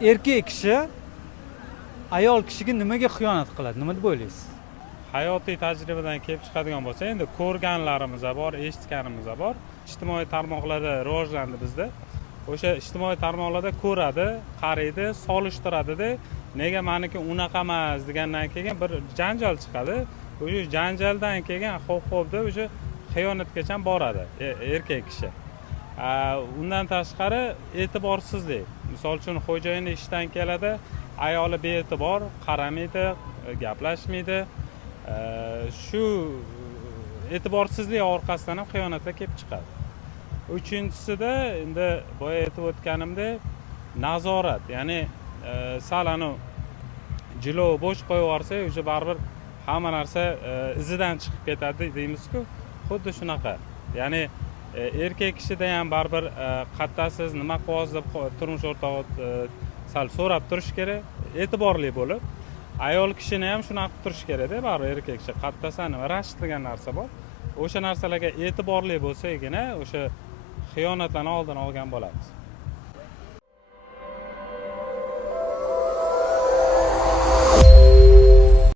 erkak kishi ayol kishiga nimaga xiyonat qiladi? Nima deb o'ylaysiz? Hayotiy tajribadan kelib chiqadigan bo'lsa, endi ko'rganlarimiz bor, eshitganimiz bor. Ijtimoiy tarmoqlarda rivojlandi bizda. O'sha ijtimoiy tarmoqlarda ko'radi, qaraydi, solishtiradi-da, nega meniki unaqa emas degandan keyin bir janjal chiqadi. O'sha janjaldan keyin xo'p-xo'p o'sha xiyonatgacha boradi erkak kishi. Undan tashqari e'tiborsizlik. Misol uchun xo'jayin ishdan keladi, ayoli bee'tibor, qaramaydi, gaplashmaydi. Shu e'tiborsizlik orqasidan ham xiyonatlar kelib chiqadi. Uchinchisida endi boya aytib o'tganimdek nazorat, ya'ni sal jilov bo'sh qo'yib yuborsak, o'sha baribir hamma narsa izidan chiqib ketadi deymiz-ku, xuddi shunaqa. Ya'ni erkak kishida ham baribir qattasiz nima qilyapsiz deb turmush o'rtog'i sal so'rab turish kerak, e'tiborli bo'lib. Ayol kishini ham shunaqa qilib turish kerak-da, baribir erkak kishi qattasan va rashk degan narsa bor. O'sha narsalarga e'tiborli bo'lsagina o'sha xiyonatlarni oldini olgan bo'lamiz.